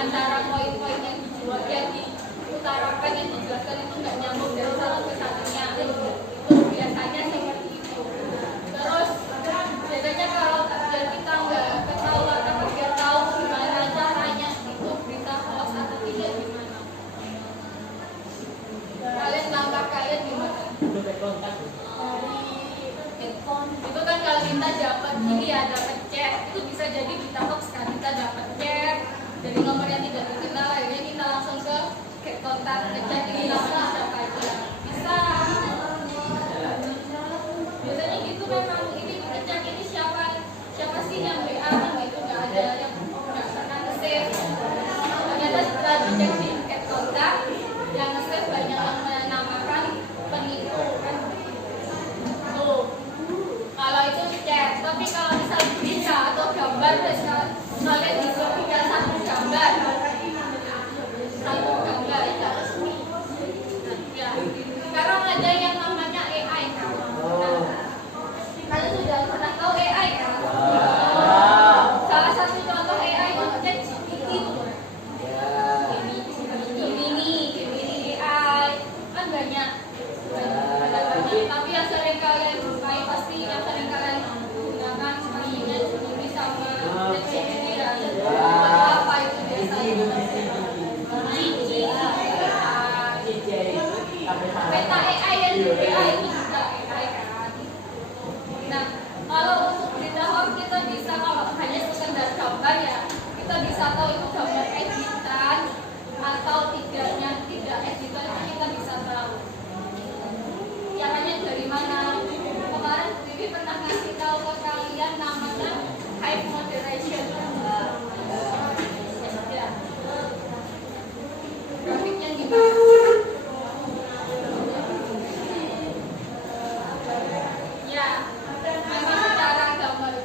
antara poin-poin yang dijual yang diutarakan yang dijelaskan itu nggak nyambung dari satu ke satunya. Itu biasanya seperti itu. Terus biasanya kalau biar kita nggak ketahuan atau biar tahu gimana caranya itu berita hoax atau tidak gimana? Kalian langkah kalian gimana? Dari handphone itu kan kalau kita dapat ini ya dapat chat itu bisa jadi berita hoax kan, kita dapat chat dari nomor yang tidak dikenal akhirnya kita langsung ke kontak ngecek ini namanya siapa aja bisa. Biasanya gitu memang ini ngecek ini siapa sih yang WA kan gitu, nggak ada yang nggak pernah nge-save. Ternyata setelah dicek di kontak yang nge-save banyak yang menamakan penipu kan. Tuh kalau itu chat, tapi kalau misal berita atau gambar kalian disuruhkan satu gambar ya resmi. Ya sekarang ada yang namanya AI kan. Kalian sudah pernah tahu AI kan? Salah satu contoh AI itu ChatGPT itu. Gemini AI kan banyak. Tapi yang sering kalian pakai pasti yang sering kalian gunakan semuanya Gemini sama ChatGPT dan apa itu biasanya? Meta AI dan AI itu juga AI kan. Nah, kalau untuk berita hoax kita bisa kalau hanya sekedar gambar ya, kita bisa tahu itu gambar editan atau tidak editan itu kita bisa tahu. Caranya dari mana? Kemarin Vivi pernah ngasih tahu ke kalian namanya hype moderation. Ya. Grafiknya gimana? Ya, memang secara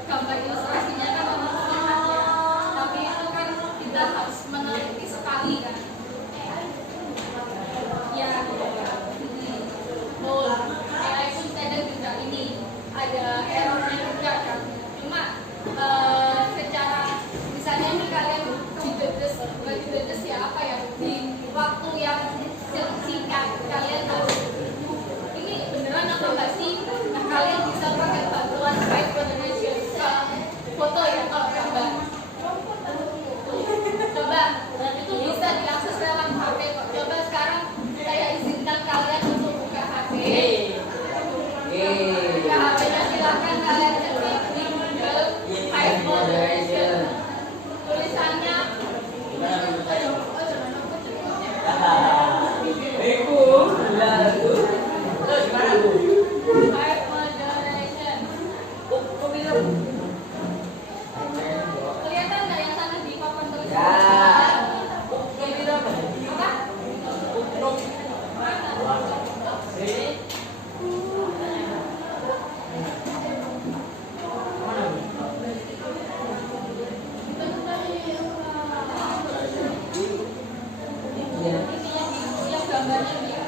gambar ilustrasinya kan memungkinkan ya, tapi itu kan kita harus meneliti sekali kan. Ya, betul. AI pun kadang juga ini ada errornya juga kan. Cuma secara misalnya nih kalian dibedes ya apa ya di waktu yang singkat kalian tahu ini beneran apa enggak sih? Nah kalian bisa pakai bantuan hype moderation foto ya kalau gambar. Coba itu bisa diakses lewat HP kok. Coba sekarang saya izinkan kalian untuk buka HP. Buka HP-nya silakan kalian ketik di Google hype moderation. Tulisannya hype moderation. Kelihatan nggak yang sana di papan tulisan? Apa? Yang gambarnya dia.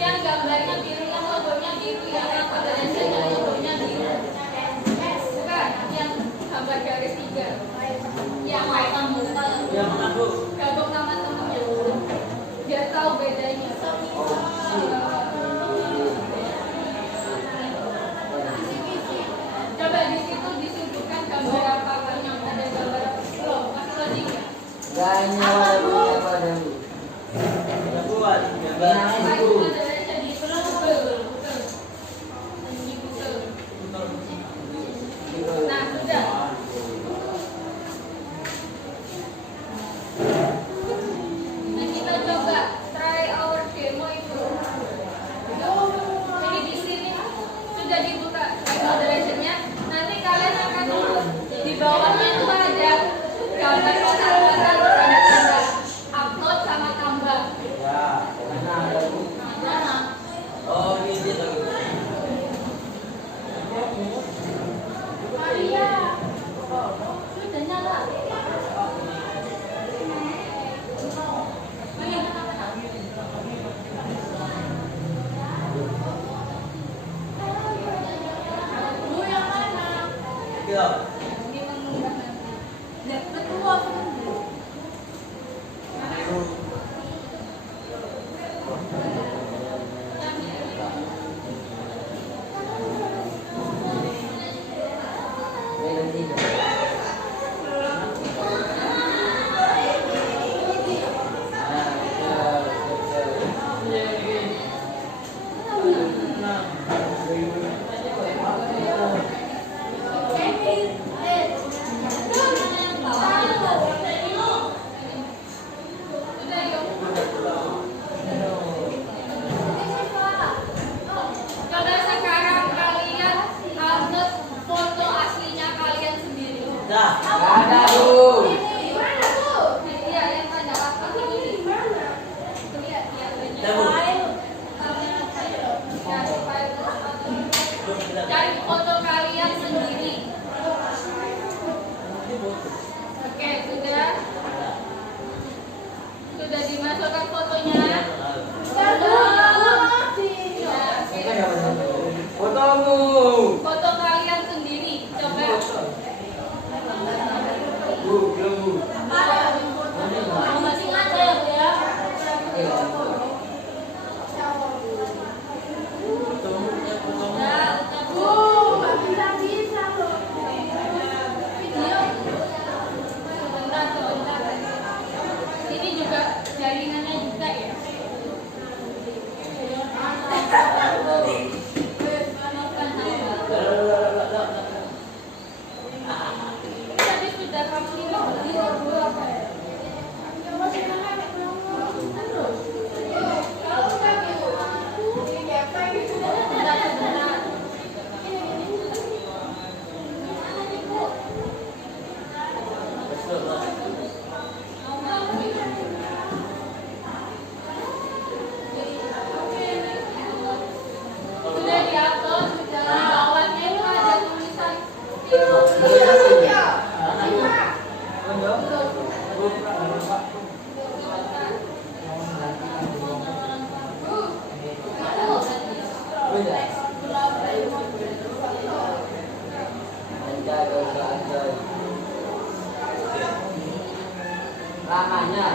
Yang gambarnya biru, yang logonya biru, yang moderation-nya logonya biru. Bukan, yang gambar garis 3. Yang gabung nama temennya. Biar tahu bedanya. Coba di situ disebutkan gambar apa yang ada gambar apa? Belum, masih loading ya? Nah, sudah. Nah, kita coba try our demo itu. Ini di sini sudah dibuka moderation-nya. Nanti kalian akan di bawahnya itu ada gambar kotak-kotak tanda upload sama tambah. Maria, sudah nyala. Ini mengunggah nanti. Lihat ketua kan. Coba sekarang kalian upload foto aslinya kalian sendiri. Ada tuh. Gimana tuh? Iya, yang mana? Aku ini. Lihat, cari foto kalian sendiri. Oke, sudah. Sudah dimasukkan fotonya. Fotomu. Foto kalian sendiri. Coba. Masih ada ya? Ini juga jaringannya juga ya. Tadi sudah kamu beli apa ya? Sudah diupload, sudah di bawahnya itu ada tulisan Lamanya.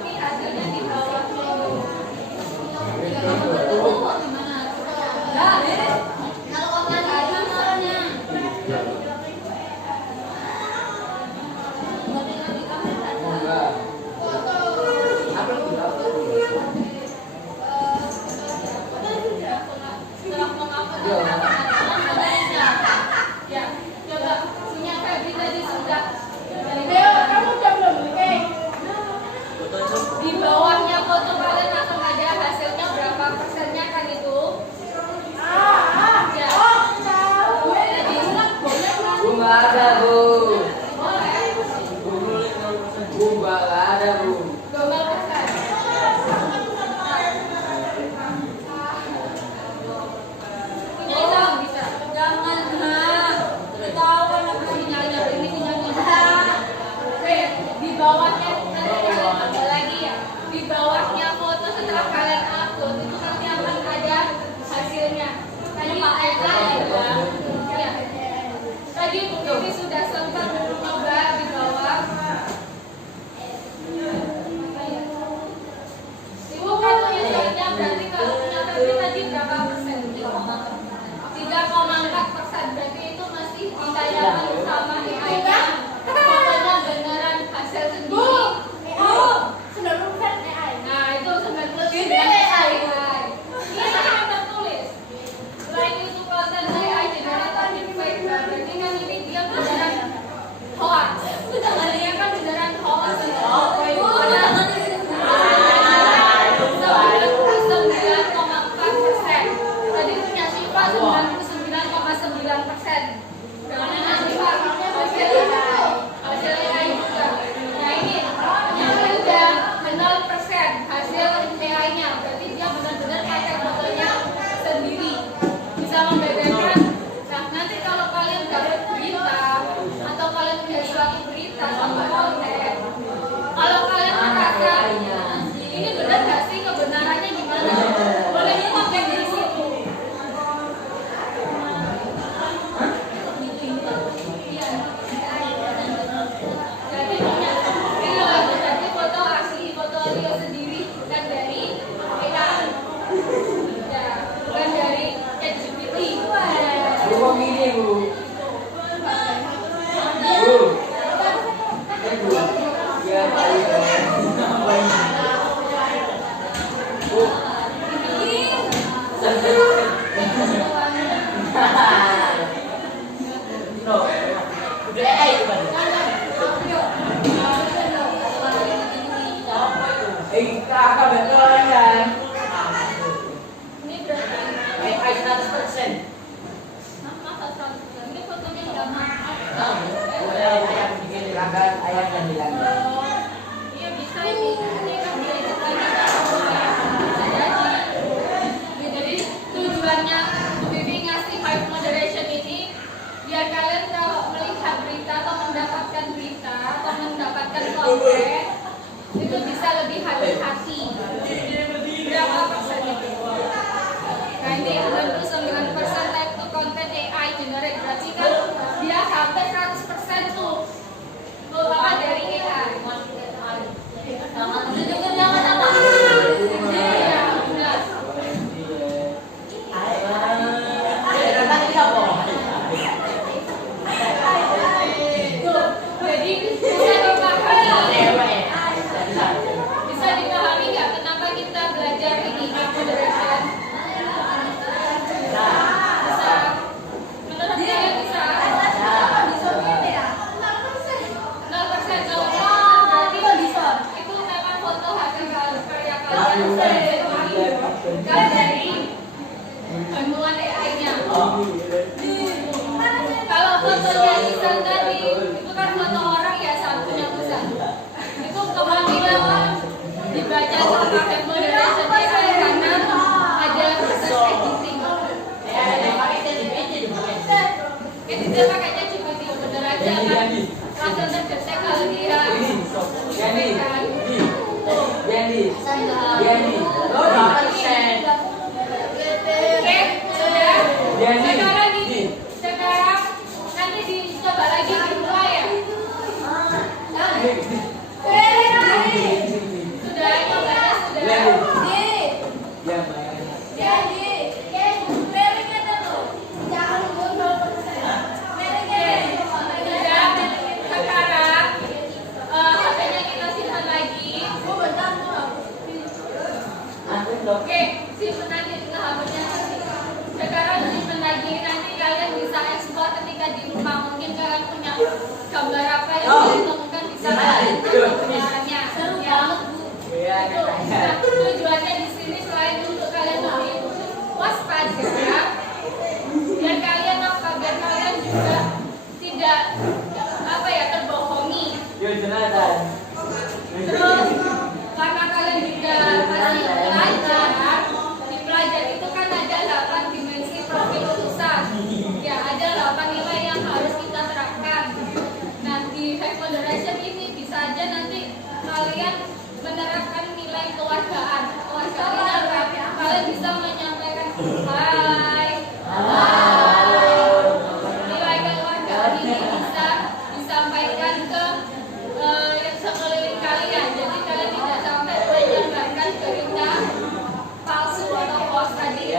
ini hasilnya di bawah. Kalau nggak ada soalnya. Enggak. Apa itu? Setelah mengupload ya, coba punya Febri tadi sudah. Di bawahnya foto kalian langsung aja hasilnya berapa persennya kan itu. Ya. Boleh diulang, boleh kan? Bu nggak ada bu. Boleh. Bu nggak ada bu. 12%. Punya No. Udah AI itu kan. Kakak betul kan? Ini berarti AI 100%. masa 100%. Ini fotonya nggak maaf. Ayam bikin dilanggan, ayam dan dilanggan. Iya bisa ini kan dari lagi jadi tujuannya Bibi ngasih high moderation ini biar kalian kalau melihat berita atau mendapatkan berita atau mendapatkan konten itu bisa lebih hati-hati. Berapa persen itu? Nah ini 99% type to content AI generate berarti kan dia hampir 100% tuh merupakan dari AI. Jangan apa? Iya, udah. Jadi bisa dipahami nggak kenapa kita belajar ini moderation? Bisa. Menurut kalian bisa? 0%. Kalau berarti itu memang foto hasil karya kalian. Kan dari temuan AI-nya. Kalau fotonya Lisan tadi, itu kan foto orang ya punya Lisan. Itu kemungkinan dibaca pakai moderation karena ada proses editing. Editing pakainya cuma di bener aja kan. Langsung terdetek kalau dia menyampaikan. Oke, sudah. Sekarang gini. Sekarang nanti dicoba lagi di rumah ya. Sudah, nyobanya sudah. Sekarang HP-nya kita simpan lagi. Oke, simpan nanti ke HP-nya nanti. Sekarang simpan lagi, nanti kalian bisa ekspor ketika di rumah. Mungkin kalian punya gambar apa yang kalian temukan bisa kalian gambarnya. Ya. Nah, tujuannya di sini selain untuk kalian lebih waspada, biar kalian biar kalian juga tidak terbohongi. Terus karena kalian juga masih belajar, di pelajar itu kan ada 8 dimensi profil lulusan. Ya, ada 8 nilai yang harus kita terapkan. Nah, di high moderation ini bisa aja nanti kalian menerapkan nilai kewargaan. Kewargaan ini apa? Kalian bisa menyampaikan hai. Nilai kewargaan ini bisa disampaikan ke sekeliling kalian. Jadi kalian tidak sampai menyebarkan berita palsu atau hoax tadi.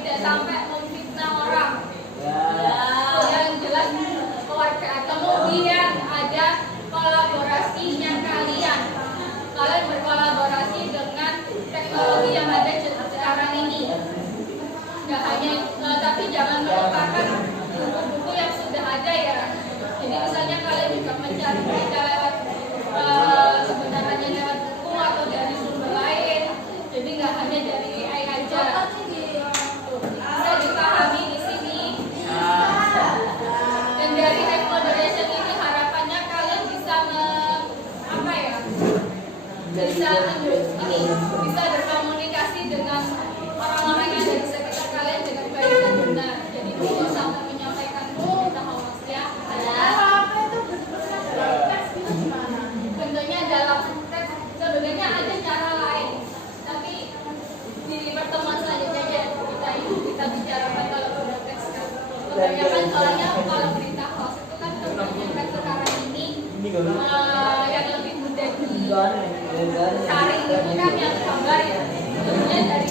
Tidak sampai memfitnah orang. Yang jelas kewargaan. Kemudian ada kolaborasinya kalian. Kalian berkolaborasi dengan teknologi yang ada sekarang ini. Nggak hanya, tapi jangan melupakan buku-buku yang sudah ada ya. Jadi misalnya kalian juga mencari berita lewat kebenarannya lewat buku atau dari sumber lain. Jadi nggak hanya dari AI aja. Bisa dipahami di sini. Dan dari high moderation ini harapannya kalian bisa bisa berkomunikasi dengan orang-orang yang ada di sekitar kalian dengan baik dan benar. Jadi tidak sampai menyampaikan berita hoax ya. Bentuknya dalam teks sebenarnya ada cara lain, tapi di pertemuan selanjutnya aja kita bicarakan kalau udah teks kan. Kebanyakan soalnya kalau berita hoax itu kan kebanyakan sekarang ini yang lebih mudah dicari itu kan yang gambar ya. Sebenarnya dari